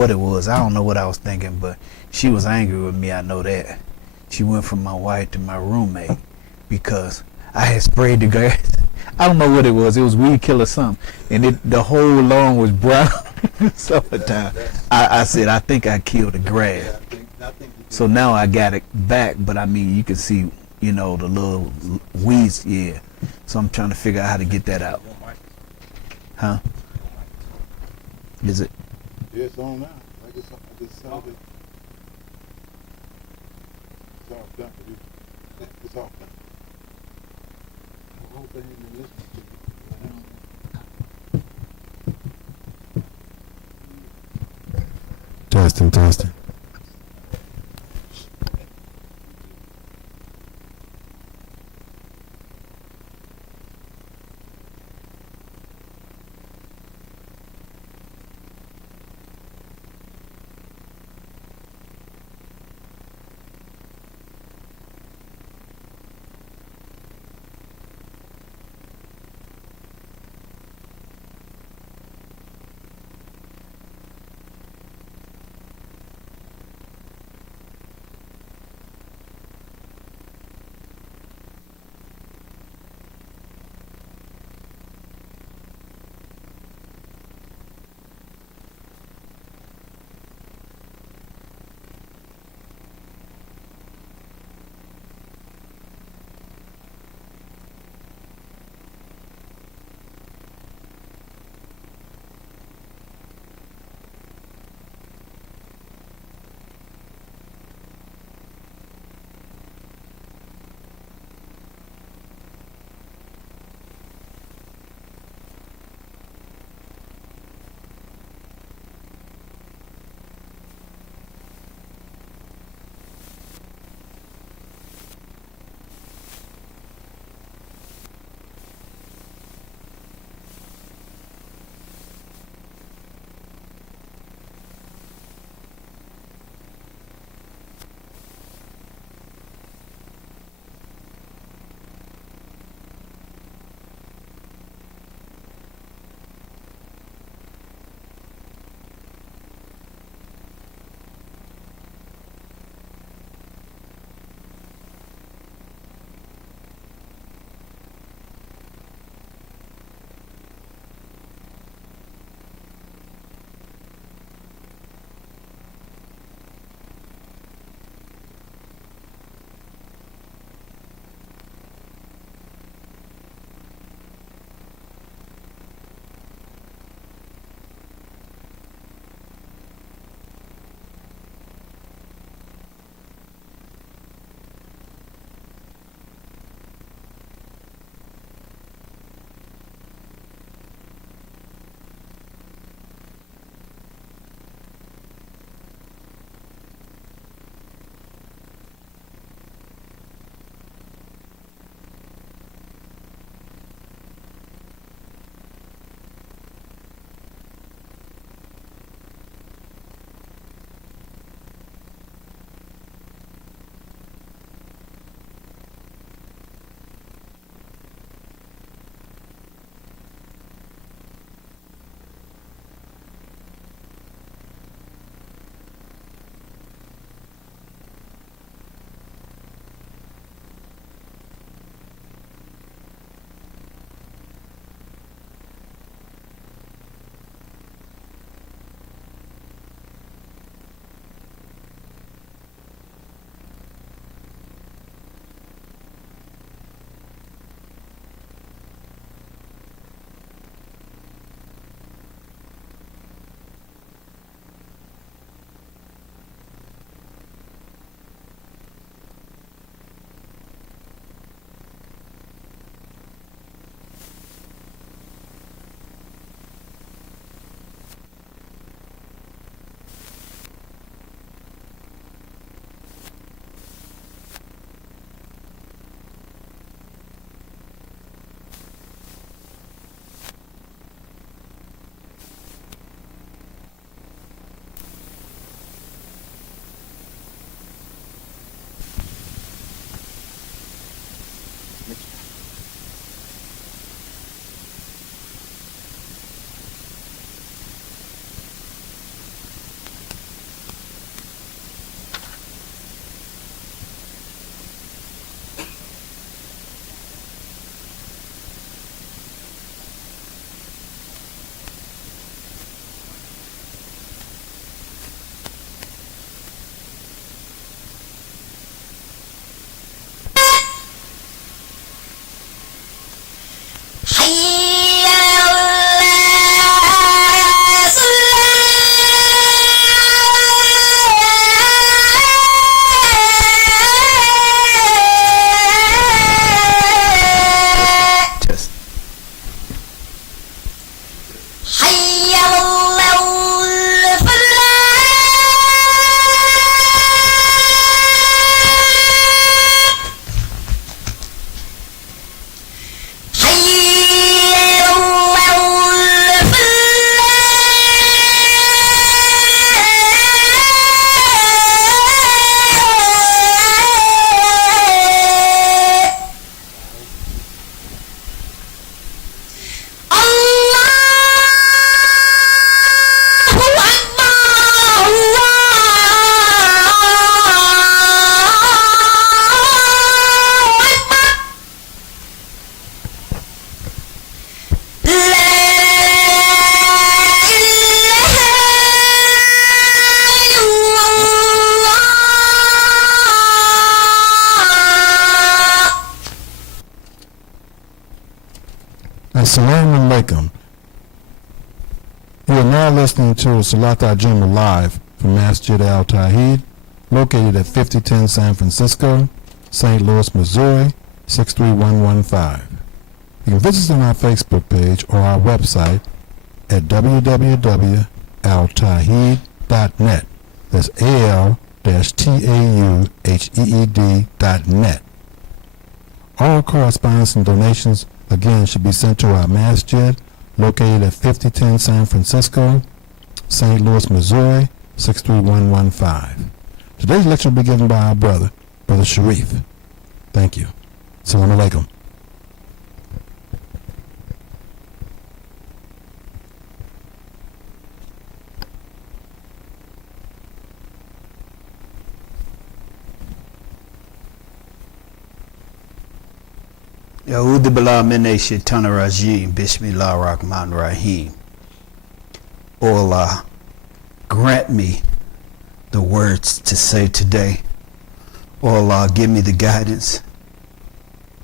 what it was. I don't know what I was thinking, but she was angry with me. I know that. She went from my wife to my roommate because I had sprayed the grass. I don't know what it was. It was weed killer something, and the whole lawn was brown. Summertime. I said I think I killed the grass. So now I got it back, but I mean you can see, the little weeds. Yeah. So I'm trying to figure out how to get that out. Huh? Is it? Yeah, it's on now. I just saw it. It's all done for you. It's all done. I hope they didn't listen to you. Testing, testing. Assalamu alaikum. You are now listening to Salat Jumah live from Masjid Al Tawheed, located at 5010 San Francisco, St. Louis, Missouri, 63115. You can visit us on our Facebook page or our website at www.altawheed.net. That's AL-TAUHEED.net. All correspondence and donations, again, should be sent to our masjid located at 5010 San Francisco, St. Louis, Missouri, 63115. Today's lecture will be given by our brother Shereef. Thank you. Assalamu alaikum. Ya'udhu billah minay shaitanir rajim. Bismillah ar-Rahman rahim. O Allah, grant me the words to say today. O Allah, give me the guidance.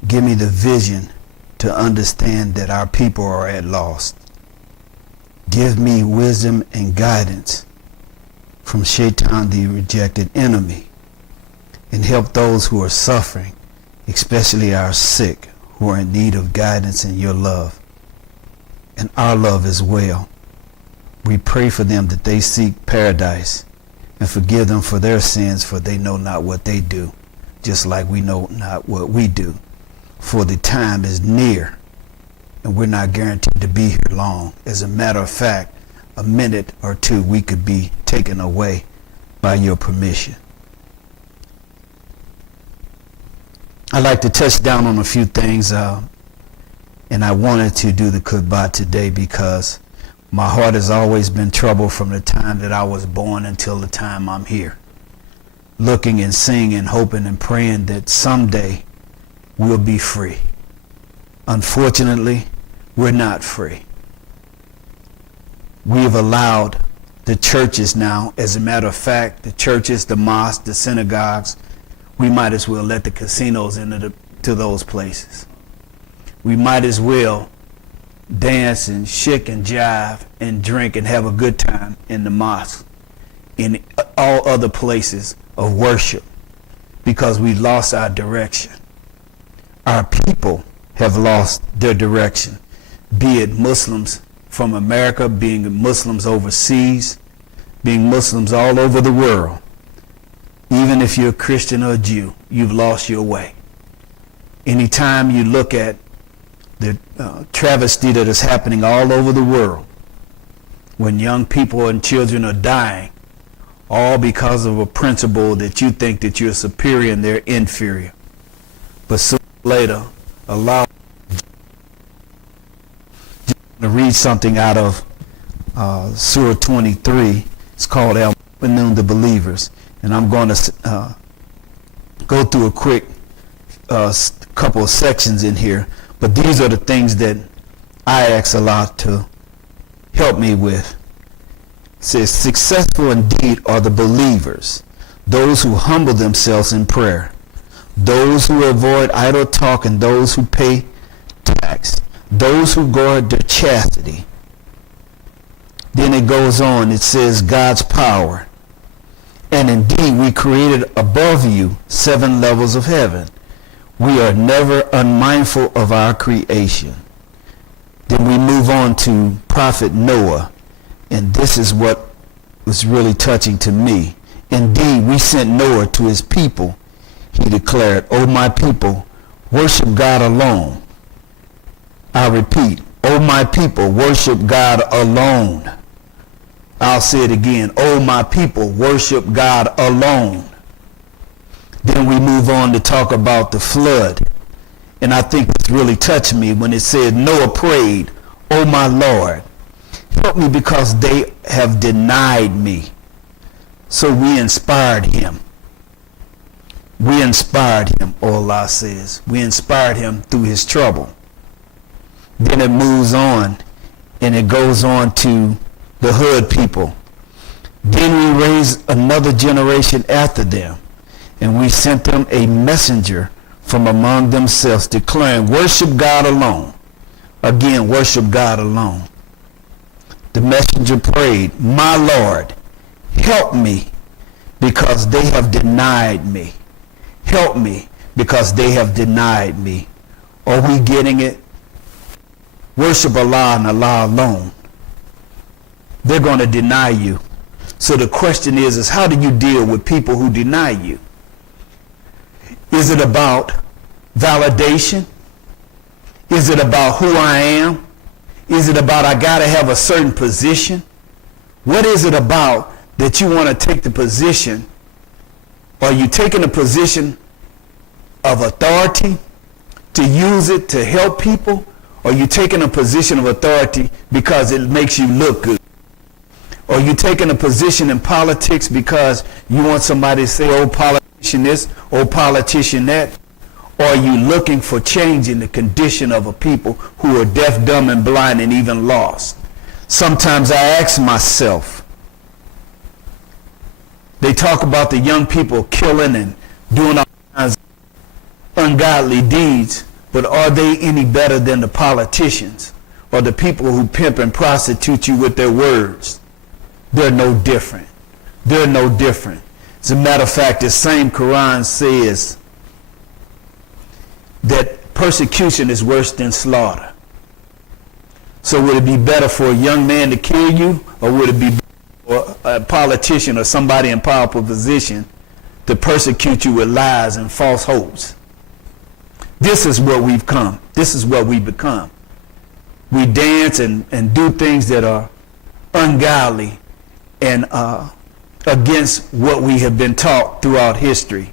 Give me the vision to understand that our people are at loss. Give me wisdom and guidance from Shaitan, the rejected enemy, and help those who are suffering, especially our sick, who are in need of guidance and your love, and our love as well. We pray for them that they seek paradise, and forgive them for their sins, for they know not what they do, just like we know not what we do. For the time is near, and we're not guaranteed to be here long. As a matter of fact, a minute or two we could be taken away by your permission. I'd like to touch down on a few things, and I wanted to do the khutbah today because my heart has always been troubled from the time that I was born until the time I'm here, looking and seeing and hoping and praying that someday we'll be free. Unfortunately, we're not free. We've allowed the churches now, as a matter of fact, the churches, the mosques, the synagogues, we might as well let the casinos into those places. We might as well dance and shake and jive and drink and have a good time in the mosque, in all other places of worship, because we lost our direction. Our people have lost their direction, be it Muslims from America, being Muslims overseas, being Muslims all over the world. Even if you're a Christian or a Jew, you've lost your way. Anytime you look at the travesty that is happening all over the world, when young people and children are dying, all because of a principle that you think that you're superior and they're inferior. But sooner or later, allow to read something out of Surah 23. It's called Al-Mu'minun, the Believers. And I'm going to go through a quick couple of sections in here. But these are the things that I ask Allah to help me with. It says, successful indeed are the believers, those who humble themselves in prayer, those who avoid idle talk, and those who pay tax, those who guard their chastity. Then it goes on, it says God's power. And indeed, we created above you 7 levels of heaven. We are never unmindful of our creation. Then we move on to Prophet Noah. And this is what was really touching to me. Indeed, we sent Noah to his people. He declared, O my people, worship God alone. I repeat, O my people, worship God alone. I'll say it again. O my people, worship God alone. Then we move on to talk about the flood. And I think it's really touched me when it said, Noah prayed, O my Lord, help me because they have denied me. So we inspired him. We inspired him, Allah says. We inspired him through his trouble. Then it moves on, and it goes on to the hood people. Then we raised another generation after them, and we sent them a messenger from among themselves, declaring, worship God alone. Again, worship God alone. The messenger prayed, my Lord, help me because they have denied me. Help me because they have denied me. Are we getting it? Worship Allah and Allah alone. They're going to deny you. So the question is how do you deal with people who deny you? Is it about validation? Is it about who I am? Is it about I got to have a certain position? What is it about that you want to take the position? Are you taking a position of authority to use it to help people? Or are you taking a position of authority because it makes you look good? Or are you taking a position in politics because you want somebody to say, oh, politician this, oh, politician that? Or are you looking for changing the condition of a people who are deaf, dumb, and blind and even lost? Sometimes I ask myself, they talk about the young people killing and doing all kinds of ungodly deeds, but are they any better than the politicians or the people who pimp and prostitute you with their words? They're no different. They're no different. As a matter of fact, the same Quran says that persecution is worse than slaughter. So would it be better for a young man to kill you, or would it be better for a politician or somebody in powerful position to persecute you with lies and false hopes? This is where we've come. This is what we become. We dance and do things that are ungodly and against what we have been taught throughout history.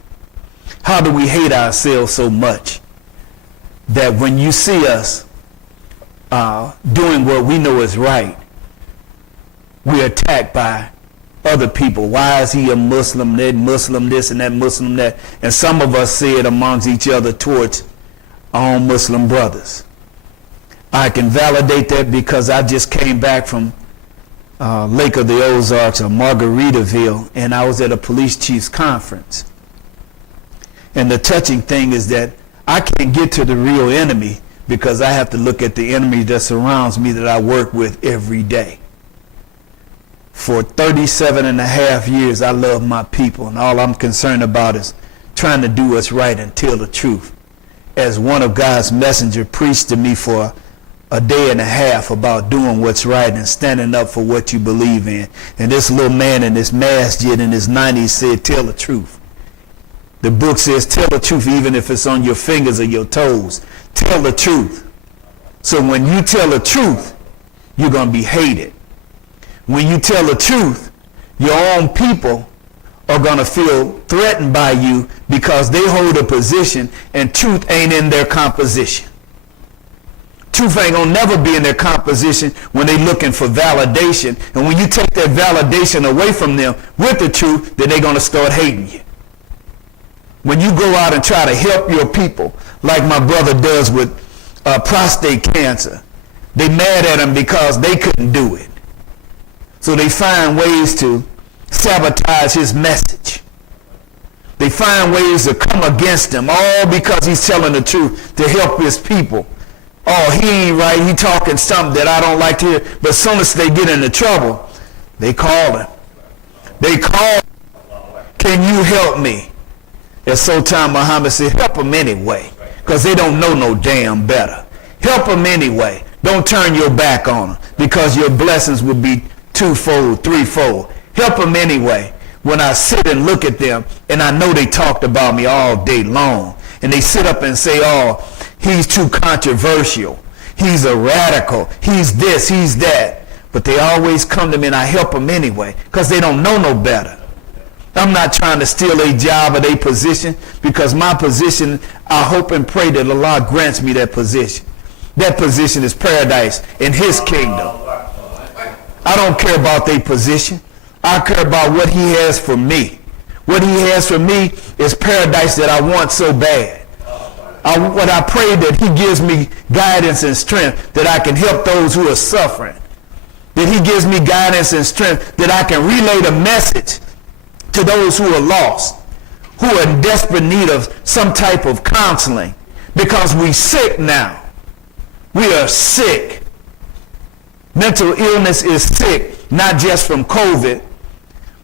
How do we hate ourselves so much that when you see us doing what we know is right, we're attacked by other people? Why is he a Muslim, that Muslim this and that Muslim that? And some of us say it amongst each other towards our own Muslim brothers. I can validate that because I just came back from Lake of the Ozarks or Margaritaville, and I was at a police chief's conference. And the touching thing is that I can't get to the real enemy because I have to look at the enemy that surrounds me that I work with every day. For 37 and a half years, I love my people, and all I'm concerned about is trying to do what's right and tell the truth. As one of God's messenger preached to me for a day and a half about doing what's right and standing up for what you believe in. And this little man in this masjid in his 90s said, tell the truth. The book says, tell the truth even if it's on your fingers or your toes. Tell the truth. So when you tell the truth, you're going to be hated. When you tell the truth, your own people are going to feel threatened by you because they hold a position and truth ain't in their composition. Truth ain't gonna never be in their composition when they looking for validation. And when you take that validation away from them with the truth, then they're gonna start hating you. When you go out and try to help your people, like my brother does with prostate cancer, they mad at him because they couldn't do it. So they find ways to sabotage his message. They find ways to come against him, all because he's telling the truth to help his people. Oh, he ain't right, he talking something that I don't like to hear. But as soon as they get into trouble, they call him. They call him. Can you help me? And Sultan Muhammad said, help them anyway, because they don't know no damn better. Help them anyway. Don't turn your back on them, because your blessings will be twofold, threefold. Help them anyway. When I sit and look at them, and I know they talked about me all day long, and they sit up and say, oh, he's too controversial. He's a radical. He's this, he's that. But they always come to me and I help them anyway because they don't know no better. I'm not trying to steal a job or a position, because my position, I hope and pray that Allah grants me that position. That position is paradise in his kingdom. I don't care about their position. I care about what he has for me. What he has for me is paradise that I want so bad. What I pray that he gives me guidance and strength that I can help those who are suffering. That he gives me guidance and strength that I can relay the message to those who are lost, who are in desperate need of some type of counseling, because we sick now. We are sick. Mental illness is sick, not just from COVID,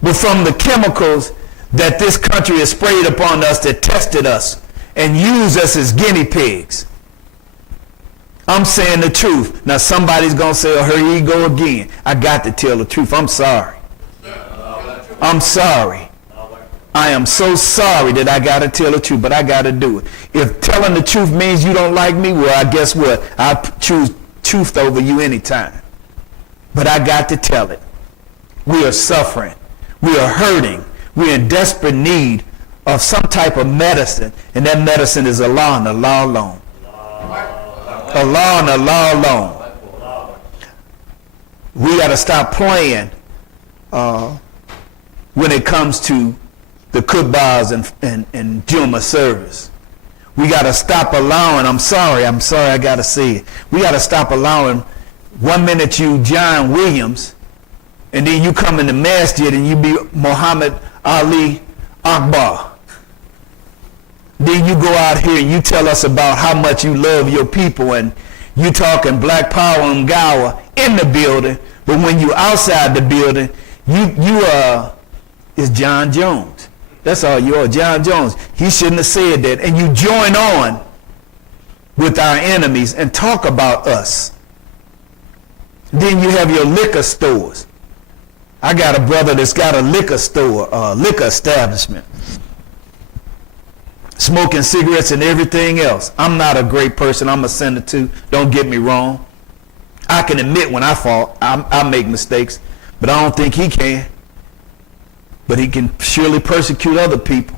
but from the chemicals that this country has sprayed upon us that tested us and used us as guinea pigs. I'm saying the truth. Now somebody's going to say, oh, here you go again. I got to tell the truth. I'm sorry. I'm sorry. I am so sorry that I got to tell the truth, but I got to do it. If telling the truth means you don't like me, well, I guess what? I choose truth over you anytime. But I got to tell it. We are suffering. We are hurting. We're in desperate need of some type of medicine, and that medicine is Allah and Allah alone. Allah and Allah alone. We got to stop playing when it comes to the khutbahs and Jumah service. We got to stop allowing, I'm sorry, I got to say it. We got to stop allowing 1 minute you John Williams, and then you come in the masjid and you be Muhammad Ali Akbar. Then you go out here and you tell us about how much you love your people, and you talking black power and Gawa in the building, but when you outside the building, you is John Jones. That's all you are, John Jones. He shouldn't have said that. And you join on with our enemies and talk about us. Then you have your liquor stores. I got a brother that's got a liquor store, liquor establishment, smoking cigarettes and everything else. I'm not a great person. I'm a sinner too. Don't get me wrong. I can admit when I fall, I make mistakes, but I don't think he can. But he can surely persecute other people.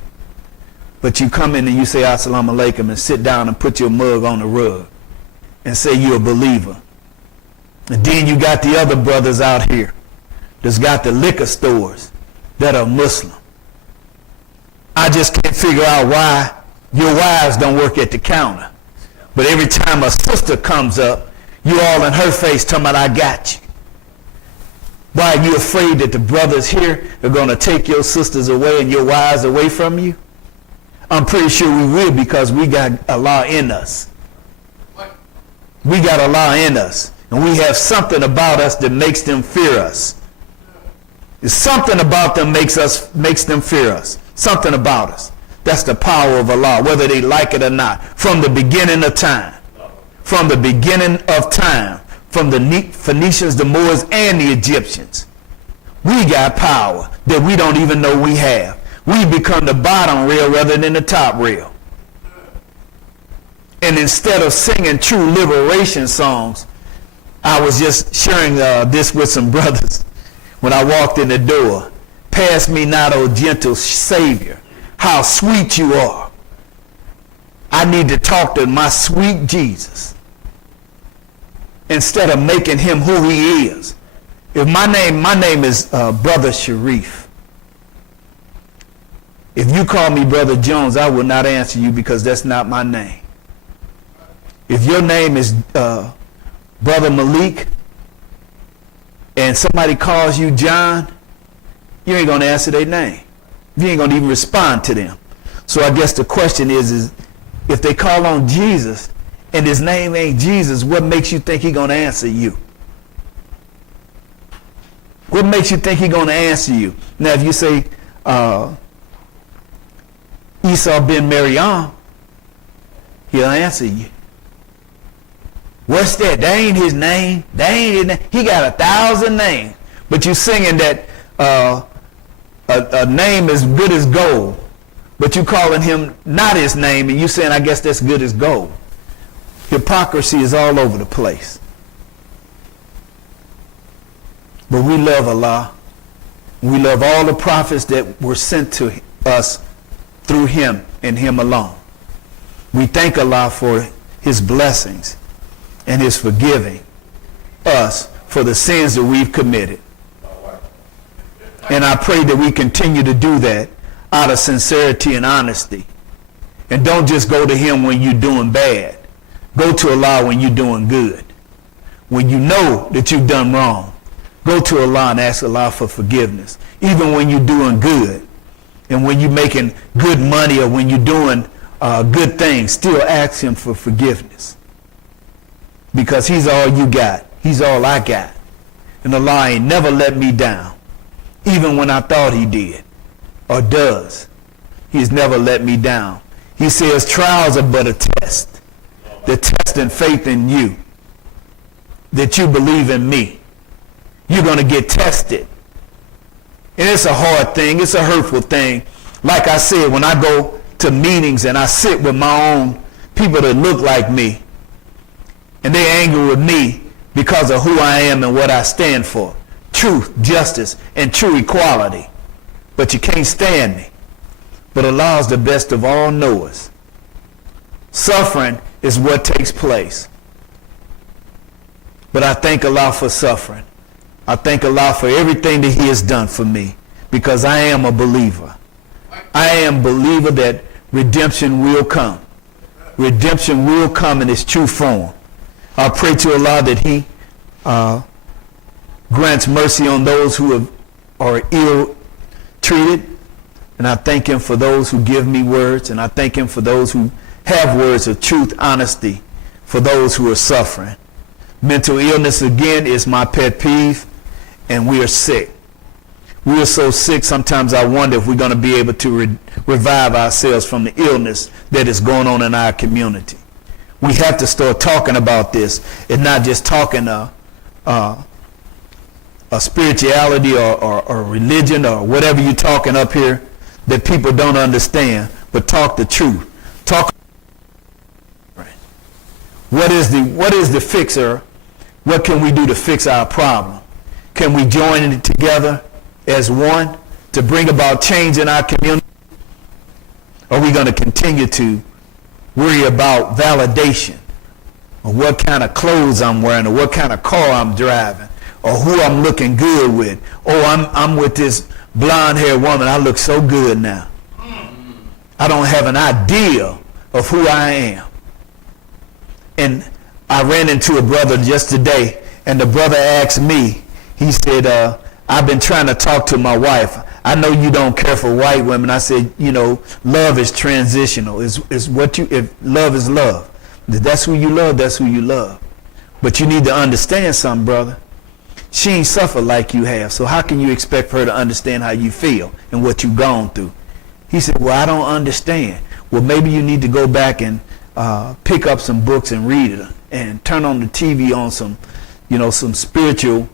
But you come in and you say Assalamu alaikum and sit down and put your mug on the rug and say you're a believer. And then you got the other brothers out here that's got the liquor stores that are Muslim. I just can't figure out why your wives don't work at the counter. But every time a sister comes up, you all in her face talking about, I got you. Why are you afraid that the brothers here are going to take your sisters away and your wives away from you? I'm pretty sure we will, because we got Allah in us. We got Allah in us. And we have something about us that makes them fear us. There's something about them makes them fear us. Something about us. That's the power of Allah, whether they like it or not. From the beginning of time. From the beginning of time. From the Phoenicians, the Moors, and the Egyptians. We got power that we don't even know we have. We become the bottom rail rather than the top rail. And instead of singing true liberation songs, I was just sharing this with some brothers when I walked in the door. Pass me not, O gentle Savior, how sweet you are. I need to talk to my sweet Jesus instead of making him who he is. If my name is Brother Shereef. If you call me Brother Jones, I will not answer you, because that's not my name. If your name is Brother Malik and somebody calls you John, you ain't going to answer their name. You ain't going to even respond to them. So I guess the question is if they call on Jesus and his name ain't Jesus, what makes you think he's going to answer you? What makes you think he's going to answer you? Now, if you say Esau ben Maryam, he'll answer you. What's that? That ain't his name. That ain't his name. He got 1,000 names. But you singing that a name as good as gold, but you calling him not his name, and you saying, I guess that's good as gold. Hypocrisy is all over the place. But we love Allah. We love all the prophets that were sent to us through him and him alone. We thank Allah for his blessings and his forgiving us for the sins that we've committed. And I pray that we continue to do that out of sincerity and honesty. And don't just go to him when you're doing bad. Go to Allah when you're doing good. When you know that you've done wrong, go to Allah and ask Allah for forgiveness. Even when you're doing good. And when you're making good money, or when you're doing good things, still ask him for forgiveness. because he's all you got. He's all I got. And Allah ain't never let me down, even when I thought he did or does. He's never let me down. He says trials are but a test. The test and faith in you, that you believe in me. You're going to get tested. And it's a hard thing. It's a hurtful thing. Like I said, when I go to meetings and I sit with my own people that look like me, and they're angry with me because of who I am and what I stand for. Truth, justice, and true equality. But you can't stand me. But Allah is the best of all knowers. Suffering is what takes place. But I thank Allah for suffering. I thank Allah for everything that he has done for me, because I am a believer. I am a believer that redemption will come. Redemption will come in its true form. I pray to Allah that he grants mercy on those who are ill treated. And I thank him for those who give me words. And I thank him for those who have words of truth, honesty, for those who are suffering. Mental illness, again, is my pet peeve. And we are sick. We are so sick, sometimes I wonder if we're going to be able to revive ourselves from the illness that is going on in our community. We have to start talking about this and not just talking a spirituality or religion or whatever you're talking up here that people don't understand, but talk the truth. Talk. What is the fixer? What can we do to fix our problem? Can we join it together as one to bring about change in our community? Or are we going to continue to worry about validation, or what kind of clothes I'm wearing, or what kind of car I'm driving, or who I'm looking good with? Oh, I'm with this blonde-haired woman. I look so good now. I don't have an idea of who I am. And I ran into a brother just today, and the brother asked me, he said, I've been trying to talk to my wife. I know you don't care for white women. I said, love is transitional. If love is love. If that's who you love, that's who you love. But you need to understand something, brother. She ain't suffered like you have. So how can you expect her to understand how you feel and what you've gone through? He said, well, I don't understand. Well, maybe you need to go back and pick up some books and read it, and turn on the TV on some spiritual,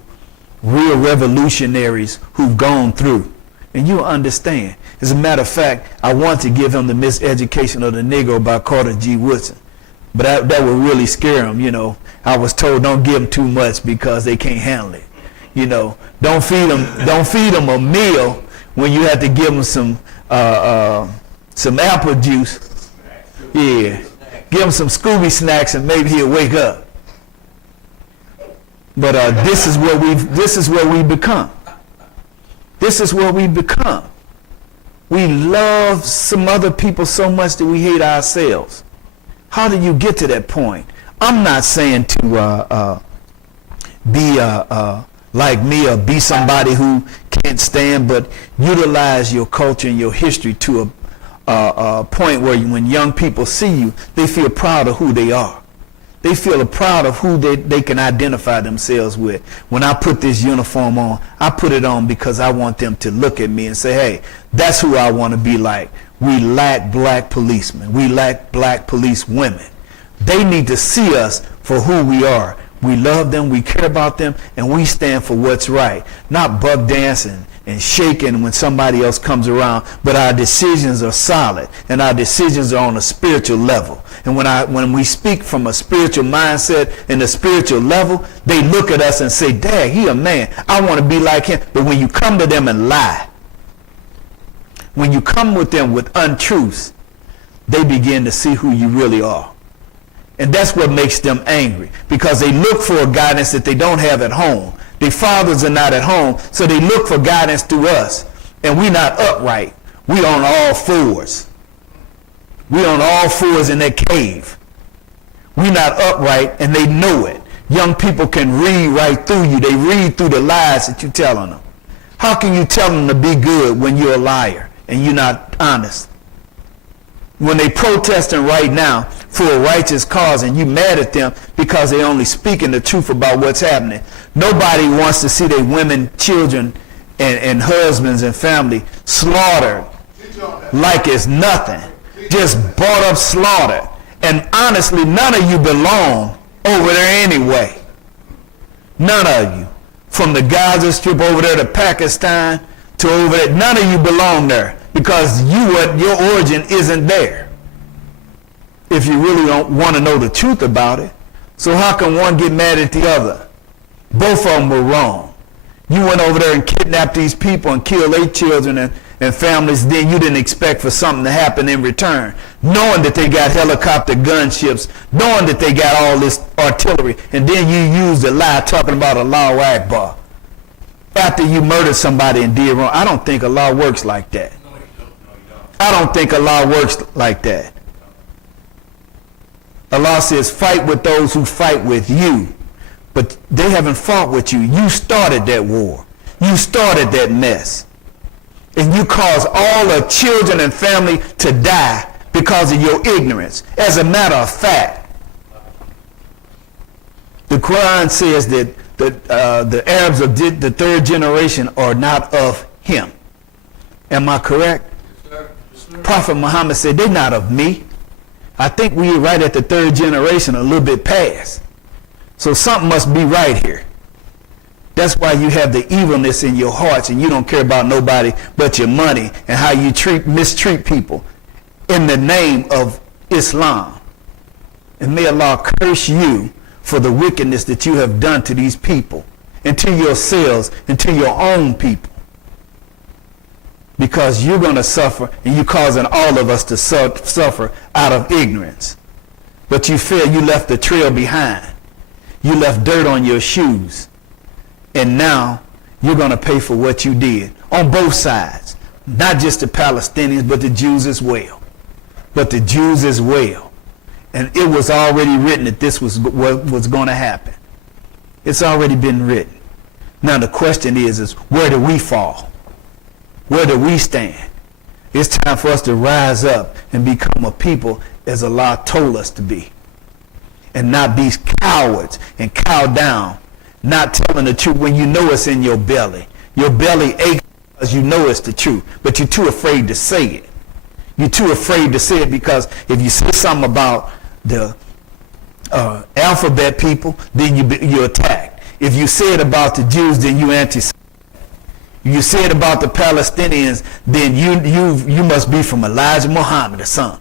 real revolutionaries who've gone through. And you'll understand. As a matter of fact, I want to give him The Miseducation of the Negro by Carter G. Woodson. But that would really scare him, I was told don't give them too much because they can't handle it. Don't feed them a meal when you have to give them some apple juice. Yeah. Give him some Scooby snacks and maybe he'll wake up. But this is what we've become. This is what we've become. We love some other people so much that we hate ourselves. How do you get to that point? I'm not saying to be like me or be somebody who can't stand, but utilize your culture and your history to a point where when young people see you, they feel proud of who they are. They feel proud of who they can identify themselves with. When I put this uniform on, I put it on because I want them to look at me and say, hey, that's who I want to be like. We lack black policemen. We lack black police women. They need to see us for who we are. We love them, we care about them, and we stand for what's right. Not buck dancing and shaking when somebody else comes around, but our decisions are solid, and our decisions are on a spiritual level. And when we speak from a spiritual mindset and a spiritual level, they look at us and say, dang, he a man. I want to be like him. But when you come to them and lie, when you come with them with untruths, they begin to see who you really are. And that's what makes them angry, because they look for a guidance that they don't have at home. Their fathers are not at home, so they look for guidance through us. And we're not upright. We on all fours. We on all fours in that cave. We're not upright, and they know it. Young people can read right through you. They read through the lies that you're telling them. How can you tell them to be good when you're a liar and you're not honest? When they protesting right now, for a righteous cause, and you mad at them because they only speaking the truth about what's happening. Nobody wants to see their women, children, and husbands and family slaughtered like it's nothing. Just bought up, slaughtered. And honestly, none of you belong over there anyway. None of you. From the Gaza Strip over there to Pakistan to over there, none of you belong there because your origin isn't there. If you really don't want to know the truth about it. So how can one get mad at the other? Both of them were wrong. You went over there and kidnapped these people and killed their children and families, then you didn't expect for something to happen in return, knowing that they got helicopter gunships, knowing that they got all this artillery, and then you used a lie talking about Allahu Akbar after you murdered somebody and did wrong. I don't think Allah works like that. I don't think Allah works like that. Allah says, fight with those who fight with you. But they haven't fought with you. You started that war. You started that mess. And you caused all the children and family to die because of your ignorance. As a matter of fact, the Quran says that the Arabs of the third generation are not of him. Am I correct? Yes, sir. Prophet Muhammad said, they're not of me. I think we're right at the third generation, a little bit past. So something must be right here. That's why you have the evilness in your hearts and you don't care about nobody but your money and how you mistreat people in the name of Islam. And may Allah curse you for the wickedness that you have done to these people and to yourselves and to your own people. Because you're going to suffer and you're causing all of us to suffer out of ignorance. But you feel you left the trail behind. You left dirt on your shoes. And now you're going to pay for what you did on both sides. Not just the Palestinians, but the Jews as well. But the Jews as well. And it was already written that this was what was going to happen. It's already been written. Now the question is where do we fall? Where do we stand? It's time for us to rise up and become a people as Allah told us to be. And not be cowards and cow down, not telling the truth when you know it's in your belly. Your belly aches because you know it's the truth, but you're too afraid to say it. You're too afraid to say it because if you say something about the alphabet people, then you're attacked. If you say it about the Jews, then you anti-Semitic. If you say it about the Palestinians, then you must be from Elijah Muhammad or something.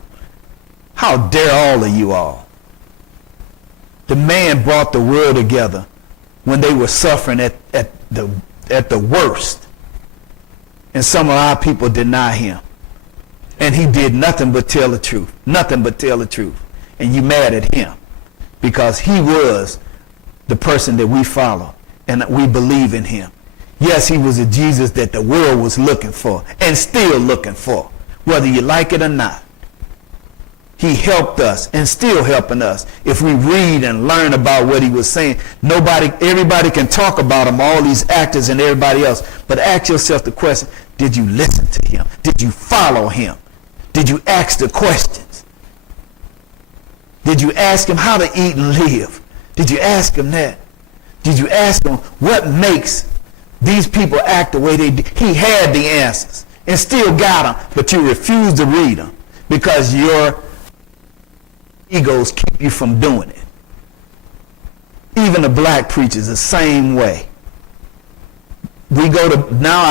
How dare all of you all? The man brought the world together when they were suffering at the worst. And some of our people deny him. And he did nothing but tell the truth. Nothing but tell the truth. And you mad at him because he was the person that we follow and we believe in him. Yes, he was a Jesus that the world was looking for and still looking for, whether you like it or not. He helped us and still helping us. If we read and learn about what he was saying, everybody can talk about him, all these actors and everybody else. But ask yourself the question, did you listen to him? Did you follow him? Did you ask the questions? Did you ask him how to eat and live? Did you ask him that? Did you ask him what makes these people act the way they do? He had the answers and still got them, but you refused to read them because your egos keep you from doing it. Even the black preachers the same way. We go to now.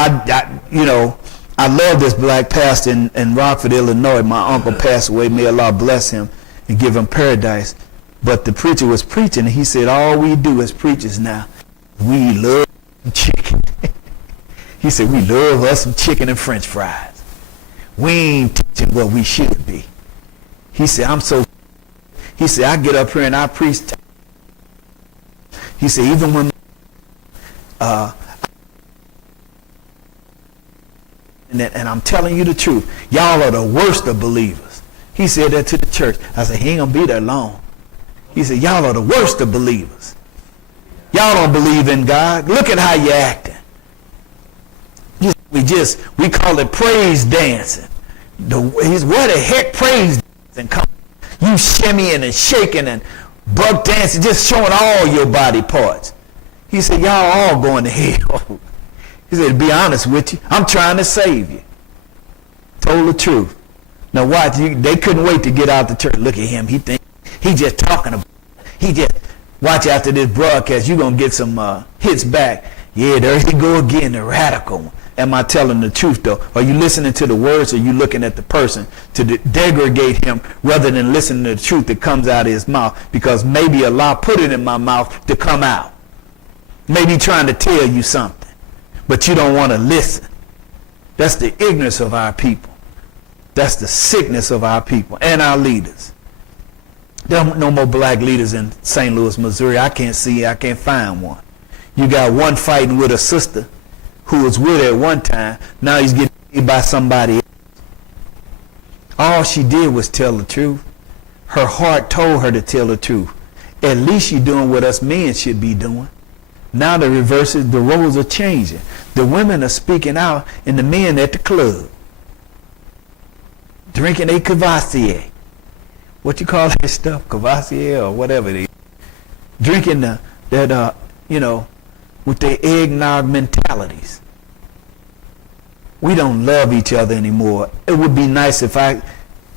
I love this black pastor in Rockford, Illinois. My uncle passed away. May Allah bless him and give him paradise. But the preacher was preaching, and he said, "All we do as preachers now, we love chicken." He said, "We love us some chicken and French fries. We ain't teaching what we should be." He said, He said, I get up here and I preach. He said, even when and I'm telling you the truth, y'all are the worst of believers. He said that to the church. I said, he ain't gonna be there long. He said, y'all are the worst of believers. Y'all don't believe in God. Look at how you acting. We call it praise dancing. Where the heck praise dancing come? You shimmying and shaking and buck dancing, just showing all your body parts. He said, y'all all going to hell. He said, to be honest with you, I'm trying to save you. Told the truth. Now watch, they couldn't wait to get out the church. Look at him. He just talking about it. He just, watch after this broadcast, you're going to get some hits back. Yeah, there he go again, the radical one. Am I telling the truth, though? Are you listening to the words, or are you looking at the person to degrade him rather than listening to the truth that comes out of his mouth? Because maybe Allah put it in my mouth to come out. Maybe trying to tell you something, but you don't want to listen. That's the ignorance of our people. That's the sickness of our people and our leaders. There are no more black leaders in St. Louis, Missouri. I can't find one. You got one fighting with a sister who was with her at one time. Now he's getting beat by somebody else. All she did was tell the truth. Her heart told her to tell the truth. At least you're doing what us men should be doing. Now the reverse is, the roles are changing. The women are speaking out and the men at the club. Drinking a Cavassier. What you call that stuff? Cavassier or whatever it is. Drinking with their eggnog mentalities. We don't love each other anymore. It would be nice if and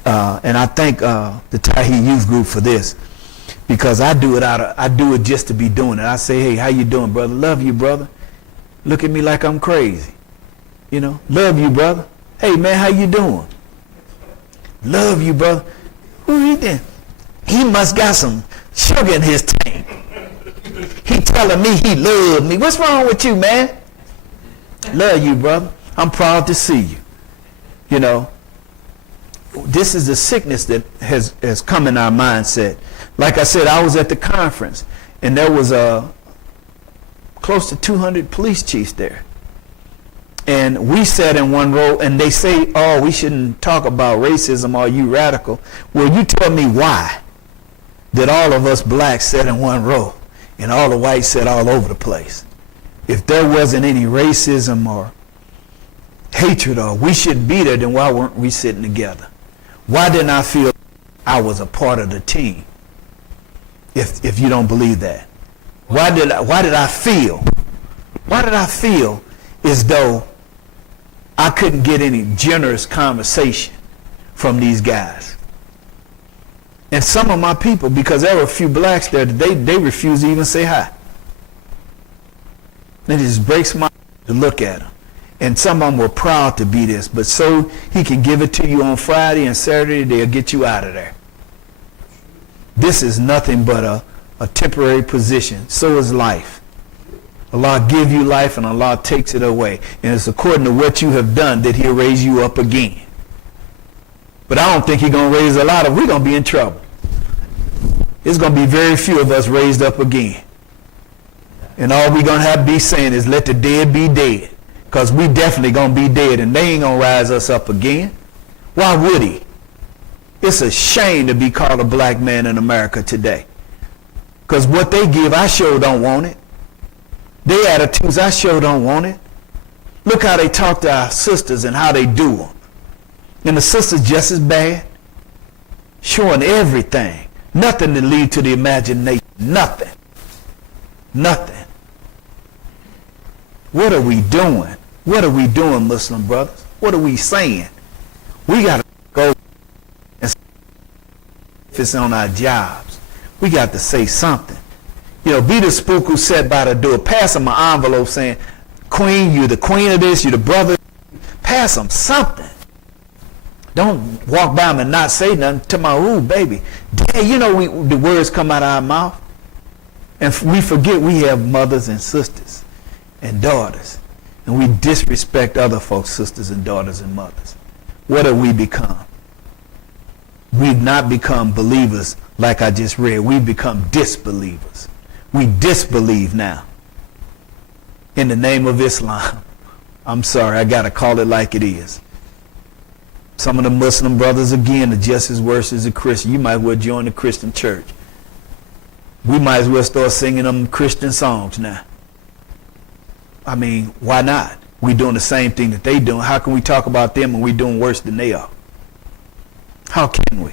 I thank the Tahir Youth Group for this, because I do it just to be doing it. I say, hey, how you doing, brother? Love you, brother. Look at me like I'm crazy. Love you, brother. Hey, man, how you doing? Love you, brother. Who he then? He must got some sugar in his tank. He telling me he loved me. What's wrong with you, man? Love you, brother. I'm proud to see you. This is the sickness that has come in our mindset. Like I said, I was at the conference, and there was close to 200 police chiefs there. And we sat in one row, and they say, oh, we shouldn't talk about racism, are you radical? Well, you tell me why that all of us blacks sat in one row and all the whites sat all over the place. If there wasn't any racism or hatred or we shouldn't be there, then why weren't we sitting together? Why didn't I feel I was a part of the team? If you don't believe that. Why did I feel as though I couldn't get any generous conversation from these guys? And some of my people, because there were a few blacks there, they refused to even say hi. It just breaks my heart to look at them. And some of them were proud to be this, but so he can give it to you on Friday and Saturday, they'll get you out of there. This is nothing but a temporary position. So is life. Allah give you life and Allah takes it away. And it's according to what you have done that he'll raise you up again. But I don't think he's going to raise a lot of, we're going to be in trouble. It's going to be very few of us raised up again. And all we're going to have to be saying is let the dead be dead. Because we definitely going to be dead and they ain't going to rise us up again. Why would he? It's a shame to be called a black man in America today. Because what they give, I sure don't want it. Their attitudes, I sure don't want it. Look how they talk to our sisters and how they do them. And the sisters just as bad. Showing everything. Nothing to lead to the imagination. Nothing. Nothing. What are we doing? What are we doing, Muslim brothers? What are we saying? We got to go and if it's on our jobs. We got to say something. Be the spook who sat by the door. Pass them an envelope saying, Queen, you're the queen of this, you're the brother. Pass them something. Don't walk by them and not say nothing to my ooh, baby. Dang, the words come out of our mouth. And we forget we have mothers and sisters and daughters. And we disrespect other folks' sisters and daughters and mothers. What have we become? We've not become believers like I just read. We've become disbelievers. We disbelieve now. In the name of Islam. I'm sorry, I got to call it like it is. Some of the Muslim brothers, again, are just as worse as a Christian. You might as well join the Christian church. We might as well start singing them Christian songs now. I mean, why not? We're doing the same thing that they doing. How can we talk about them when we're doing worse than they are? How can we?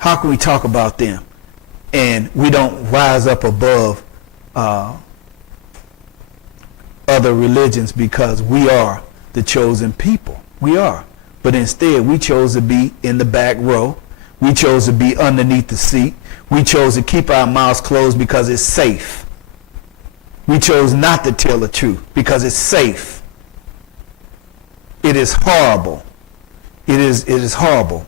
How can we talk about them and we don't rise up above other religions because we are the chosen people? We are. But instead, we chose to be in the back row. We chose to be underneath the seat. We chose to keep our mouths closed because it's safe. We chose not to tell the truth because it's safe. It is horrible. It is horrible.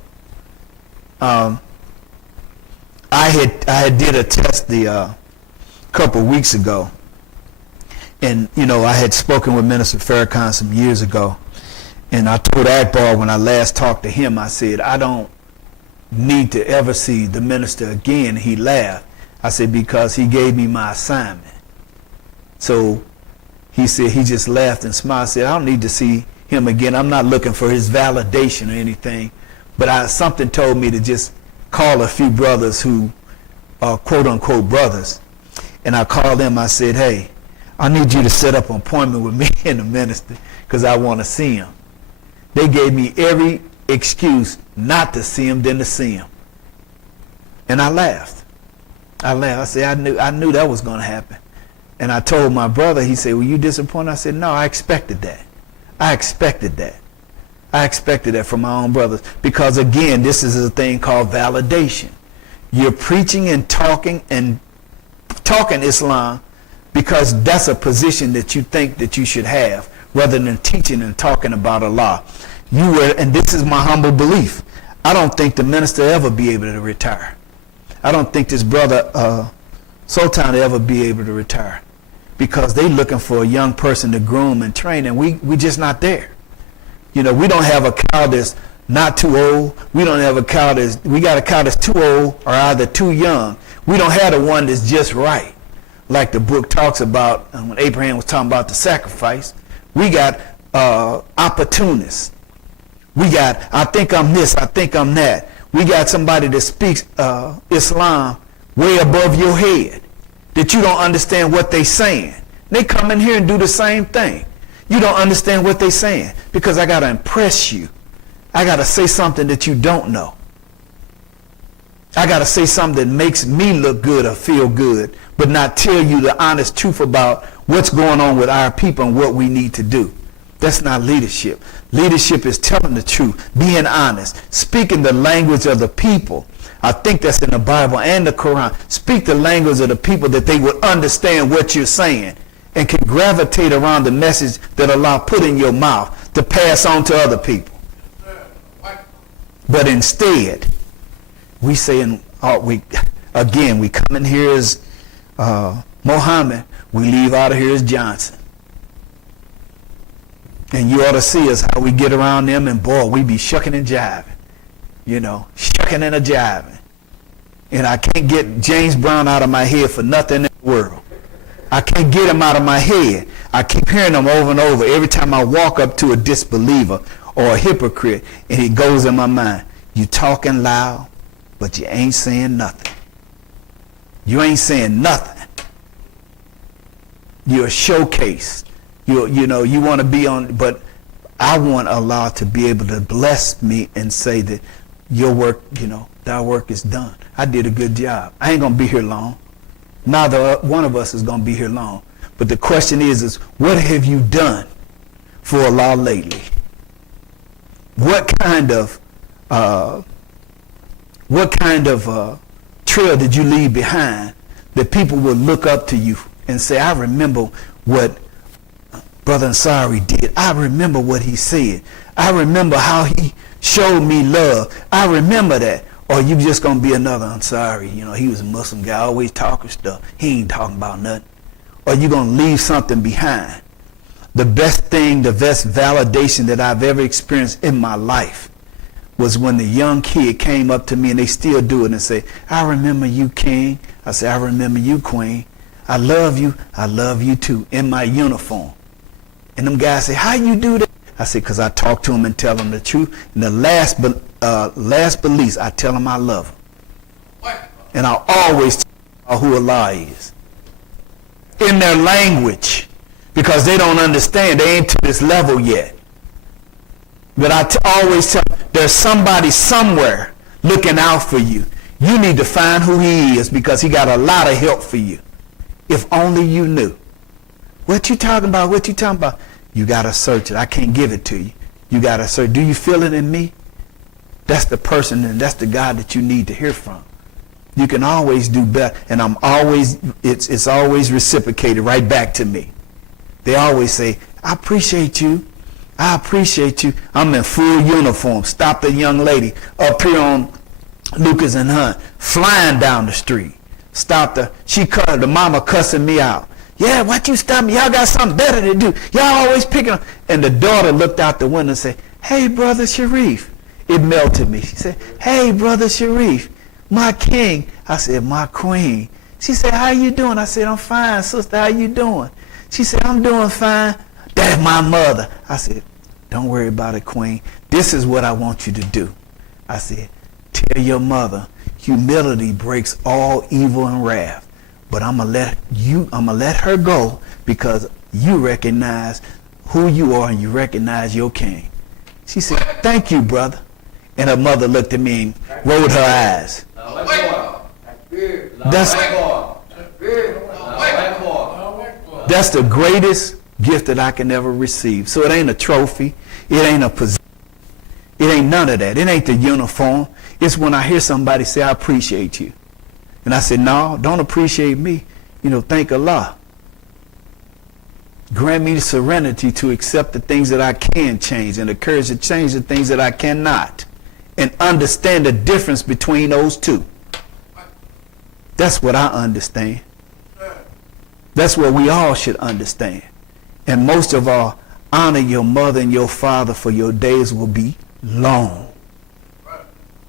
I had did a test the couple weeks ago, and I had spoken with Minister Farrakhan some years ago, and I told Akbar when I last talked to him, I said, I don't need to ever see the minister again. He laughed. I said, because he gave me my assignment. So he said, he just laughed and smiled. I said, I don't need to see him again. I'm not looking for his validation or anything, but something told me to just call a few brothers who are quote unquote brothers, and I called them. I said, hey, I need you to set up an appointment with me and the minister because I want to see him. They gave me every excuse not to see him than to see him, and I laughed. I said, I knew that was going to happen. And I told my brother, he said, were you disappointed? I said, no, I expected that. I expected that from my own brothers, because again, this is a thing called validation. You're preaching and talking Islam because that's a position that you think that you should have, rather than teaching and talking about Allah. And this is my humble belief, I don't think the minister ever be able to retire. I don't think this brother Sultan ever be able to retire, because they looking for a young person to groom and train, and we just not there. We don't have a cow that's not too old. We don't have a cow we got a cow that's too old or either too young. We don't have the one that's just right, like the book talks about when Abraham was talking about the sacrifice. We got opportunists. We got, I think I'm this, I think I'm that. We got somebody that speaks Islam way above your head, that you don't understand what they saying. They come in here and do the same thing. You don't understand what they saying because I got to impress you. I got to say something that you don't know. I got to say something that makes me look good or feel good, but not tell you the honest truth about what's going on with our people and what we need to do. That's not leadership. Leadership is telling the truth, being honest, speaking the language of the people. I think that's in the Bible and the Quran. Speak the language of the people that they will understand what you're saying and can gravitate around the message that Allah put in your mouth to pass on to other people. But instead, we saying, we come in here as Muhammad, we leave out of here as Johnson. And you ought to see us how we get around them, and boy, we be shucking and jiving. Shucking and a jiving. And I can't get James Brown out of my head for nothing in the world. I can't get him out of my head. I keep hearing him over and over every time I walk up to a disbeliever or a hypocrite, and he goes in my mind. You talking loud, but you ain't saying nothing. You ain't saying nothing. You're a showcase. You want to be on, but I want Allah to be able to bless me and say that your work, thy work is done. I did a good job. I ain't going to be here long. Neither one of us is going to be here long. But the question is what have you done for Allah lately? What kind of trail did you leave behind that people will look up to you and say, I remember what Brother Ansari did. I remember what he said. I remember how he showed me love. I remember that. Or you just going to be another Ansari. He was a Muslim guy, always talking stuff. He ain't talking about nothing. Or you going to leave something behind. The best thing, the best validation that I've ever experienced in my life was when the young kid came up to me, and they still do it, and say, I remember you, King. I say, I remember you, Queen. I love you too, in my uniform. And them guys say, how you do that? I say, because I talk to them and tell them the truth. And the last but least, I tell them I love them. And I always tell them who Allah is. In their language. Because they don't understand. They ain't to this level yet. But I always tell them, there's somebody somewhere looking out for you. You need to find who he is, because he got a lot of help for you. If only you knew. What you talking about? What you talking about? You got to search it. I can't give it to you. You got to search. Do you feel it in me? That's the person, and that's the God that you need to hear from. You can always do better. And it's always reciprocated right back to me. They always say, I appreciate you. I appreciate you. I'm in full uniform. Stopped a young lady up here on Lucas and Hunt, flying down the street. Stopped her. The mama cussing me out. Yeah, what you stop me? Y'all got something better to do. Y'all always picking up. And the daughter looked out the window and said, hey, Brother Shereef. It melted me. She said, hey, Brother Shereef, my king. I said, my queen. She said, how you doing? I said, I'm fine, sister. How you doing? She said, I'm doing fine. That's my mother. I said, don't worry about it, queen. This is what I want you to do. I said, tell your mother, humility breaks all evil and wrath. But I'm gonna let her go, because you recognize who you are and you recognize your king. She said, thank you, brother. And her mother looked at me and rolled her eyes. That's the greatest gift that I can ever receive. So it ain't a trophy. It ain't a position. It ain't none of that. It ain't the uniform. It's when I hear somebody say, I appreciate you. And I said, no, don't appreciate me. Thank Allah. Grant me the serenity to accept the things that I can change and the courage to change the things that I cannot. And understand the difference between those two. That's what I understand. That's what we all should understand. And most of all, honor your mother and your father, for your days will be long.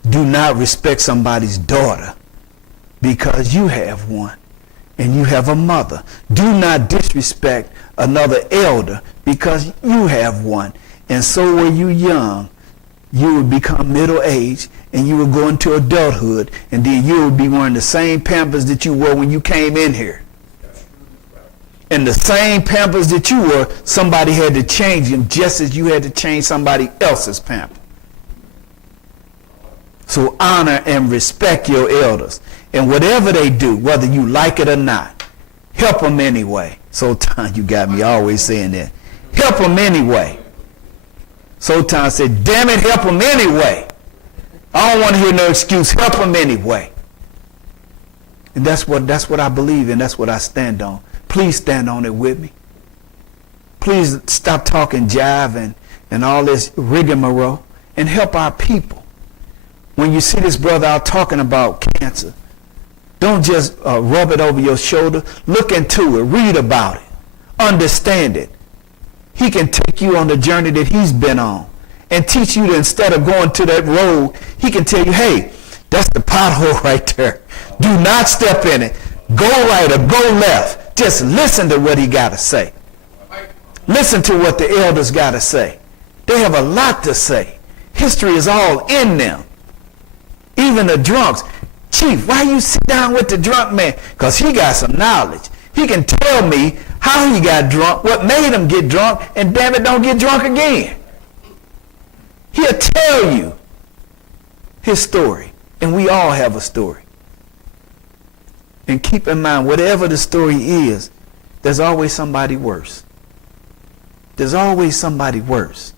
Do not respect somebody's daughter because you have one and you have a mother. Do not disrespect another elder because you have one. And so when you young, you will become middle-aged and you will go into adulthood, and then you will be wearing the same Pampers that you wore when you came in here. And the same Pampers that you wore, somebody had to change them just as you had to change somebody else's Pampers. So honor and respect your elders. And whatever they do, whether you like it or not, help them anyway. Sultan, you got me always saying that. Help them anyway. Sultan said, damn it, help them anyway. I don't want to hear no excuse. Help them anyway. And that's what I believe in. That's what I stand on. Please stand on it with me. Please stop talking jive and all this rigmarole and help our people. When you see this brother out talking about cancer, don't just rub it over your shoulder. Look into it. Read about it. Understand it. He can take you on the journey that he's been on and teach you that instead of going to that road, he can tell you, hey, that's the pothole right there. Do not step in it. Go right or go left. Just listen to what he got to say. Listen to what the elders got to say. They have a lot to say. History is all in them. Even the drunks. Chief, why you sit down with the drunk man? Because he got some knowledge. He can tell me how he got drunk, what made him get drunk, and damn it, don't get drunk again. He'll tell you his story. And we all have a story. And keep in mind, whatever the story is, there's always somebody worse. There's always somebody worse.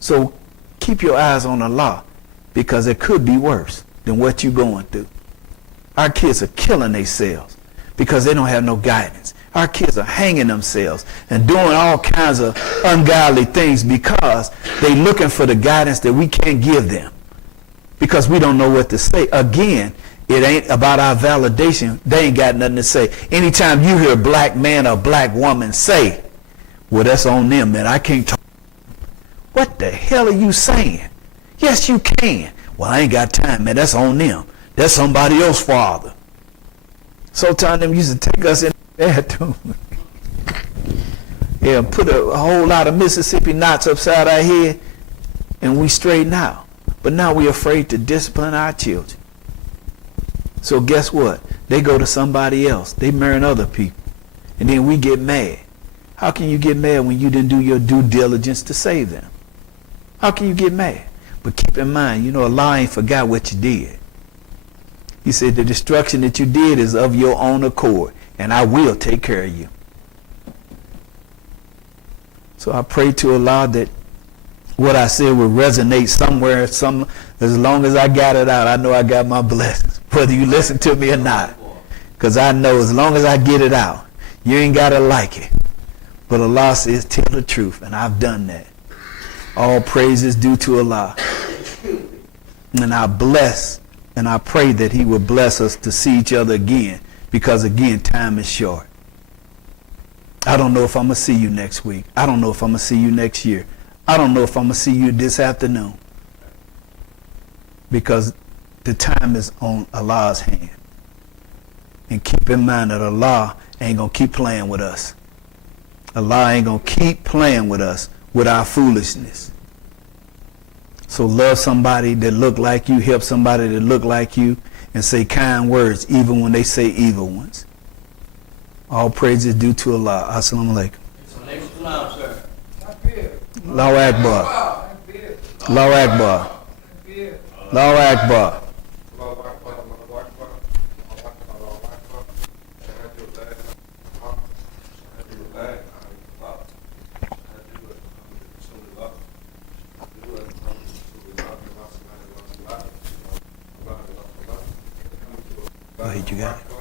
So keep your eyes on Allah, because it could be worse than what you're going through. Our kids are killing themselves because they don't have no guidance. Our kids are hanging themselves and doing all kinds of ungodly things because they're looking for the guidance that we can't give them because we don't know what to say. Again, it ain't about our validation. They ain't got nothing to say. Anytime you hear a black man or a black woman say, well, that's on them, man. I can't talk. What the hell are you saying? Yes, you can. Well, I ain't got time, man. That's on them. That's somebody else's father. Sometimes them used to take us in there too. Yeah, put a whole lot of Mississippi knots upside our head and we straighten out. But now we're afraid to discipline our children. So guess what? They go to somebody else. They marry other people. And then we get mad. How can you get mad when you didn't do your due diligence to save them? How can you get mad? But keep in mind, Allah ain't forgot what you did. He said, the destruction that you did is of your own accord, and I will take care of you. So I pray to Allah that what I said will resonate somewhere, as long as I got it out, I know I got my blessings, whether you listen to me or not. Because I know as long as I get it out, you ain't got to like it. But Allah says, tell the truth, and I've done that. All praise is due to Allah. And I bless, and I pray that He will bless us to see each other again, because again, time is short. I don't know if I'm going to see you next week. I don't know if I'm going to see you next year. I don't know if I'm going to see you this afternoon. Because the time is on Allah's hand. And keep in mind that Allah ain't going to keep playing with us. Allah ain't going to keep playing with us with our foolishness. So love somebody that look like you, help somebody that look like you, and say kind words even when they say evil ones. All praise is due to Allah. Assalamu alaikum. Allahu Akbar. Allahu Akbar. Allahu Akbar. Go ahead, you got it.